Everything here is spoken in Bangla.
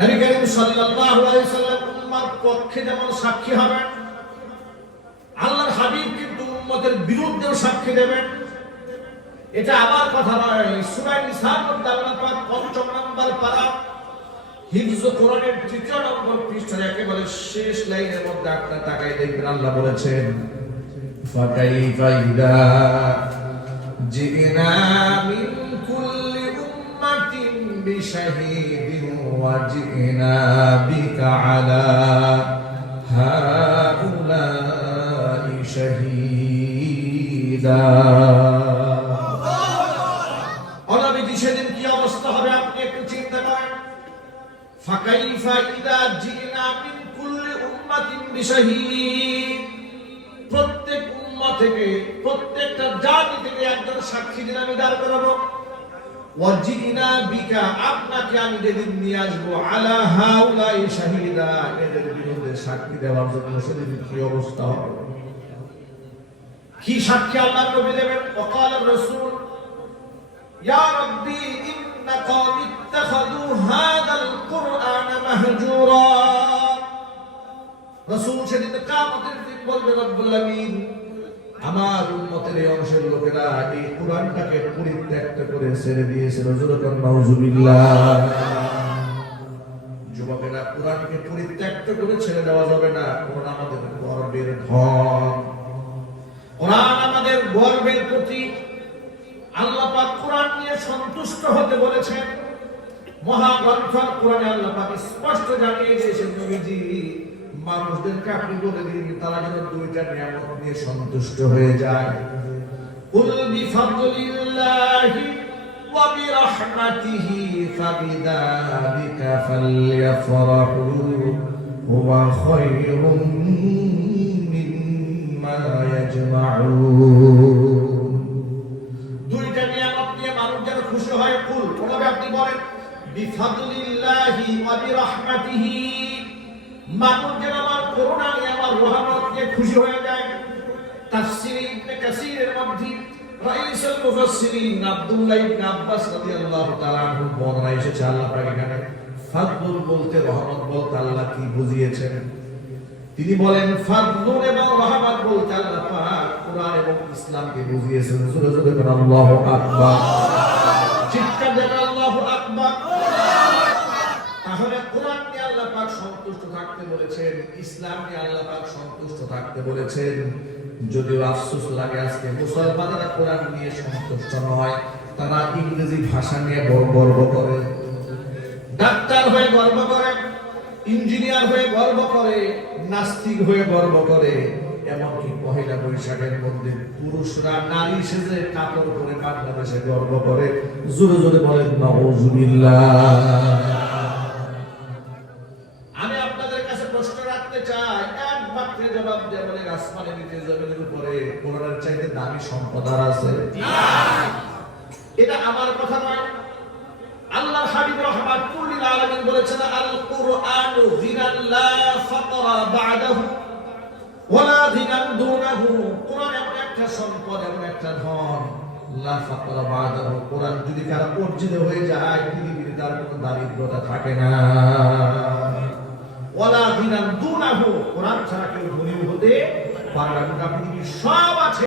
নবী করিম সাল্লাল্লাহু আলাইহি সাল্লাম উম্মার পক্ষে যেমন সাক্ষী হবেন, আল্লাহর হাবিব কিন্তু উম্মতের বিরুদ্ধেও সাক্ষী দেবেন। এটা আমার কথা নয়, সূরা নিসার মধ্যে আল্লাহ পাক ৫ম নম্বর পারা হিফজ কোরআনের ৩য় নম্বর পৃষ্ঠার একেবারে শেষ লাইনের মধ্যে আপনারা তাকাই দেখবেন, আল্লাহ বলেছেন ফাকাইফা ইযা জিনা মিন কুল্লি উম্মাতিন বিশাহীদিন ওয়া জিনা বিকা আলা হাউলাই শাহীদা। অনবী সেদিন কি অবস্থা হবে আপনি একটু চিন্তা করেন। ফাকাইফা ইযা জিনা মিন কুল্লি উম্মাতিন বিশাহীদ, প্রত্যেক উম্মাহ থেকে, প্রত্যেকটা জাতি থেকে একজন সাক্ষী দিন আমি দাঁড় করাবো। ওয়া জিনা বিকা, আপনাকে আমি যেদিন নিয়ে আসবো, আলা হাউলাই শাহীদা, এদের বিরুদ্ধে সাক্ষী দেওয়ার জন্য সেদিন কি অবস্থা হবে। কি সাক্ষী আল্লাহ নবী দেবেন? ওয়াকাল রাসূল ইয়া রাব্বি ইন্না কওমি ইত্তাখাযু হাযাল কুরআনা মাহজুরা। রাসূল সেদিন কিয়ামতের দিন বলবে, রব্বুল আমিন, আমার উম্মতের এই অংশের লোকেরা এই কুরআনটাকে পরিত্যক্ত করে ছেড়ে দিয়েছে। রাসূলুল্লাহ নাউযুবিল্লাহ। যুবকেরা, কুরআনকে পরিত্যক্ত করে ছেড়ে দেওয়া যাবে না। কুরআন আমাদের গর্বের ধন, কুরআন আমাদের গর্বের প্রতীক। আল্লাহ পাক কুরআন নিয়ে সন্তুষ্ট হতে বলেছেন। মহাগ্রন্থ কুরআনে আল্লাহ পাক স্পষ্ট জানিয়ে দিয়েছেন, নবীজি মানুষদেরকে আপনি বলে দিন তারা যেন দুইটা নিয়ামত নিয়ে সন্তুষ্ট হয়ে যায়। কুল বিফাদলিল্লাহি ওয়া বিরহমাতিহি ফাবিযালিকা ফালইফরাহু হুয়া খায়রুম মিম্মা ইয়াজমাউন। দুইটা নিয়ামত নিয়ে মানুষ যেন খুশি হয়। কুল, ওভাবে আপনি বলেন বিফাদলিল্লাহি ওয়া বিরহমাতিহি, মানুষ যেন আমার করুণা নিয়ে, আমার রহমত নিয়ে খুশি হয়ে যায়। তাফসীর ইবনে কাসীরের মধ্যে রাইসুল মুফাসসিরিন আব্দুল্লাহ ইবনে আব্বাস রাদিয়াল্লাহু তাআলা আনহু বর্ণনা এসেছে, আল্লাহ পাক এখানে ফাদলুল বলতে, রহমত বলতে আল্লাহ কি বুঝিয়েছেন? তিনি বলেন ফাদলুল এবং রহমত বলতে আল্লাহ পাক কুরআন এবং ইসলামকে বুঝিয়েছেন। জোরে জোরে বলেন আল্লাহু আকবার। চিৎকার দেন আল্লাহু আকবার। তাহলে কোরআন নিয়ে আল্লাহ পাক সন্তুষ্ট থাকতে বলেছেন, ইসলাম নিয়ে আল্লাহ পাক সন্তুষ্ট থাকতে বলেছেন। যদিও আফসোস লাগে আজকে মুসলমানেরা কোরআন নিয়ে সন্তুষ্ট নয়, তারা ইংরেজি ভাষা নিয়ে গর্ব করে। ডাক্তার হয়ে গর্ব করে, ইঞ্জিনিয়ার হয়ে গর্ব করে, নাস্তিক হয়ে গর্ব করে। এমনকি পহেলা বৈশাখের মধ্যে পুরুষরা নারী সেজে কাপড় পরে বাংলাদেশে গর্ব করে। জোরে জোরে বলেন নাউযুবিল্লাহ। জবাব দেয়া বলে আসমানে নিচে জমিনের উপরে কোরআনের চাইতে দামি সম্পদ আর আছে? এটা আমার কথা নয়, আল্লাহর হাবিব রাহমাতুল লিল আলামিন বলেছেন, আল কুরআনু যিনান লা ফাকরা বা'দাহু ওয়ালা যিনান দুনাহু। কোরআন এমন একটা সম্পদ, এমন একটা ধন, লা ফাকরা বা'দাহু, কোরআন যদি কারো অর্জিত হয়ে যায় পৃথিবীতে তার কোনো দারিদ্রতা থাকে না। ওয়ালা যিনান দুনাহু, কোরআন ছাড়া কেউ ধনী হতে পারে না। পৃথিবীর সব আছে।